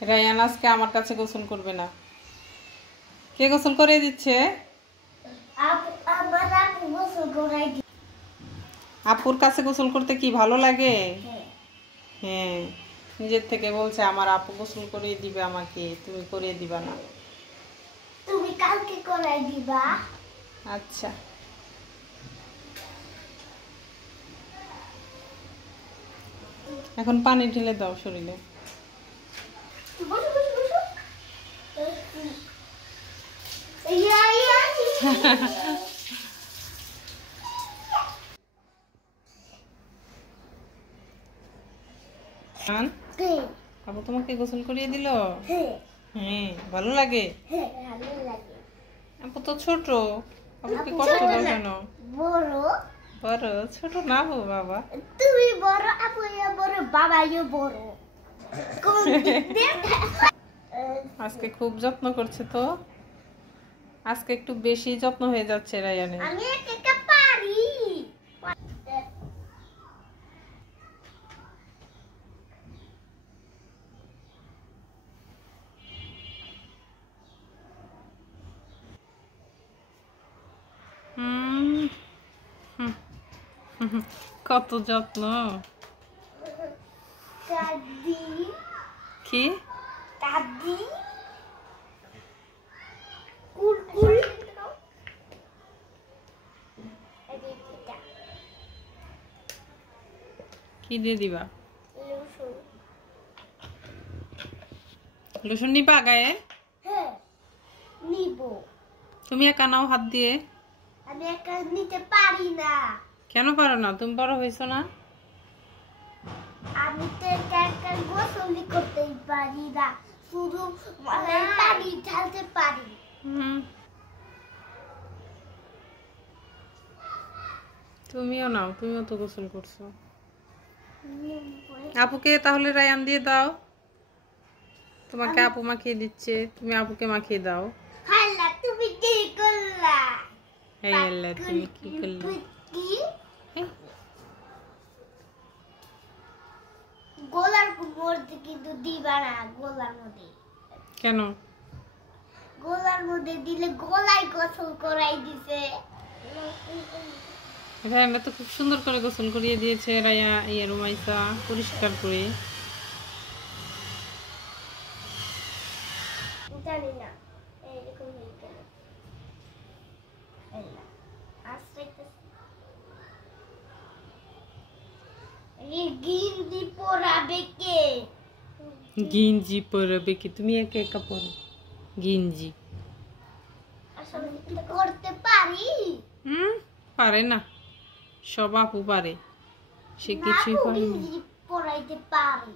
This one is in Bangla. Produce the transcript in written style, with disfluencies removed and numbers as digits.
রায়ান আজকে আমার কাছে গোসল করবে না। কে গোসল করে দিচ্ছে? আপুর কাছে গোসল করতে কি ভালো লাগে? হ্যাঁ, নিজের থেকে বলছে আমার আপু গোসল করিয়ে দিবে আমাকে, তুমি করিয়ে দিবা না। তুমি কালকে করাই দিবা। আচ্ছা, এখন পানি ঢেলে দাও শরীরে। আপু তোমাকে গোসল করিয়ে দিল? হ্যাঁ, ভালো লাগে? আপু তো ছোট, আপুকে কষ্ট দাও কেন? বড় বড় ছোট না হো বাবা। তুমি বড়, আপু বড়, বাবা বড়। আজকে খুব যত্ন করছে তো, আজকে একটু বেশি যত্ন হয়ে যাচ্ছে রায়ানের। আমি একা পারি। কত যত্ন। কাদি কি কাদি কুলকুল। কি দিয়ে দিবা? লোশন নিবা গায়ে? হ্যাঁ নিব। তুমি একা নাও হাত দিয়ে। আমি একা নিতে পারি না। কেন পারো না? তুমি বড় হয়েছো না? আমি তো একা একা গোসল করতেই পারি না, শুধু পানি ঢালতে পারি। তুমিও নাও, তুমিও তো গোসল করছো। আপুকে তাহলে রায়ান দিয়ে দাও। তোমাকে আপু মাখিয়ে দিচ্ছে, তুমি আপুকে মাখিয়ে দাও। হাল্লা তুমি কি করলা? এই আল্লাহ, তুমি কি করলে? গোলার মধ্যে কিন্তু দিবা না। গোলার মধ্যে কেন? গোলার মধ্যে দিলে গোলাই গোসল করাই দিছে। রায়ানটা তো খুব সুন্দর করে গোসল করিয়ে দিয়েছে রায়া, রুমাইসা পরিষ্কার করে। জানি না এরকম হয়ে গেল। গিঞ্জি পরাবে কে? গিঞ্জি পরবে কি? তুমি একা একা পরো গিঞ্জি। আসলে কি করতে পারি? পারে না, সব আপু পারে, সে কিছুই পারে না। গিঞ্জি পরাইতে পারি।